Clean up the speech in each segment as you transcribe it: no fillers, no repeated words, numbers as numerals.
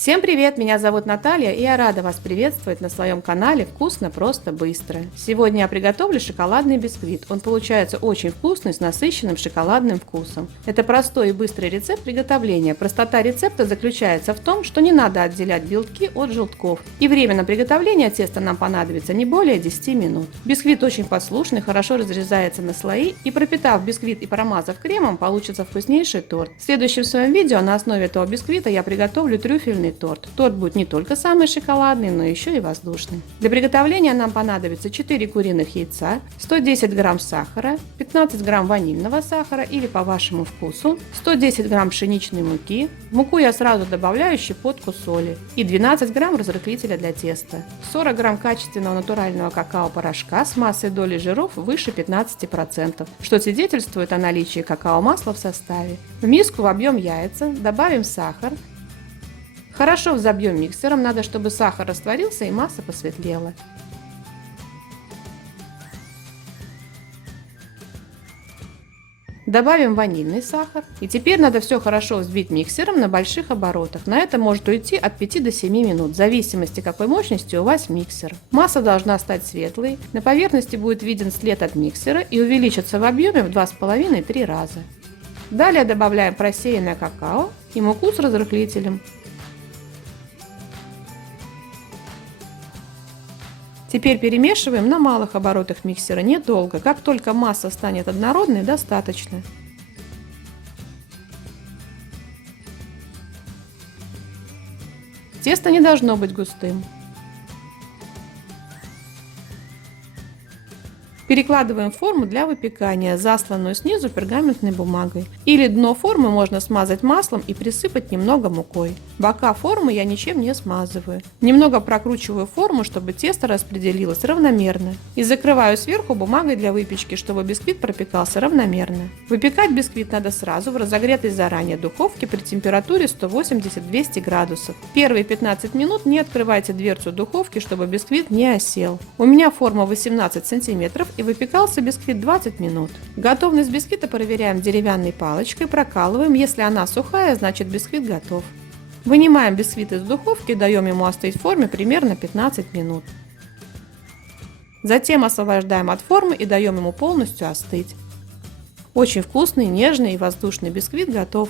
Всем привет! Меня зовут Наталья, и я рада вас приветствовать на своем канале «Вкусно, просто, быстро». Сегодня я приготовлю шоколадный бисквит. Он получается очень вкусный, с насыщенным шоколадным вкусом. Это простой и быстрый рецепт приготовления. Простота рецепта заключается в том, что не надо отделять белки от желтков. И время на приготовление теста нам понадобится не более 10 минут. Бисквит очень послушный, хорошо разрезается на слои, и пропитав бисквит и промазав кремом, получится вкуснейший торт. В следующем своем видео на основе этого бисквита я приготовлю трюфельный торт. Торт будет не только самый шоколадный, но еще и воздушный. Для приготовления нам понадобится 4 куриных яйца, 110 грамм сахара, 15 грамм ванильного сахара или по вашему вкусу, 110 грамм пшеничной муки. В муку я сразу добавляю щепотку соли и 12 грамм разрыхлителя для теста, 40 грамм качественного натурального какао-порошка с массой доли жиров выше 15%, что свидетельствует о наличии какао-масла в составе. В миску вобьем яйца, добавим сахар. Хорошо взобьем миксером, надо, чтобы сахар растворился и масса посветлела. Добавим ванильный сахар. И теперь надо все хорошо взбить миксером на больших оборотах. На это может уйти от 5 до 7 минут, в зависимости какой мощности у вас миксер. Масса должна стать светлой, на поверхности будет виден след от миксера и увеличится в объеме в 2,5-3 раза. Далее добавляем просеянное какао и муку с разрыхлителем. Теперь перемешиваем на малых оборотах миксера недолго. Как только масса станет однородной, достаточно. Тесто не должно быть густым. Перекладываем в форму для выпекания, засланную снизу пергаментной бумагой. Или дно формы можно смазать маслом и присыпать немного мукой. Бока формы я ничем не смазываю. Немного прокручиваю форму, чтобы тесто распределилось равномерно. И закрываю сверху бумагой для выпечки, чтобы бисквит пропекался равномерно. Выпекать бисквит надо сразу в разогретой заранее духовке при температуре 180-200 градусов. Первые 15 минут не открывайте дверцу духовки, чтобы бисквит не осел. У меня форма 18 сантиметров. И выпекался бисквит 20 минут. Готовность бисквита проверяем деревянной палочкой, прокалываем. Если она сухая, значит бисквит готов. Вынимаем бисквит из духовки, даем ему остыть в форме примерно 15 минут. Затем освобождаем от формы и даем ему полностью остыть. Очень вкусный, нежный и воздушный бисквит готов.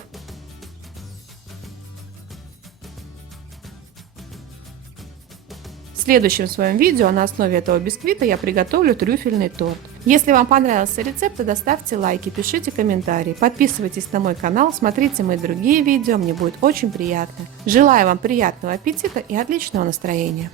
В следующем своем видео на основе этого бисквита я приготовлю трюфельный торт. Если вам понравился рецепт, то ставьте лайки, пишите комментарии, подписывайтесь на мой канал, смотрите мои другие видео, мне будет очень приятно. Желаю вам приятного аппетита и отличного настроения!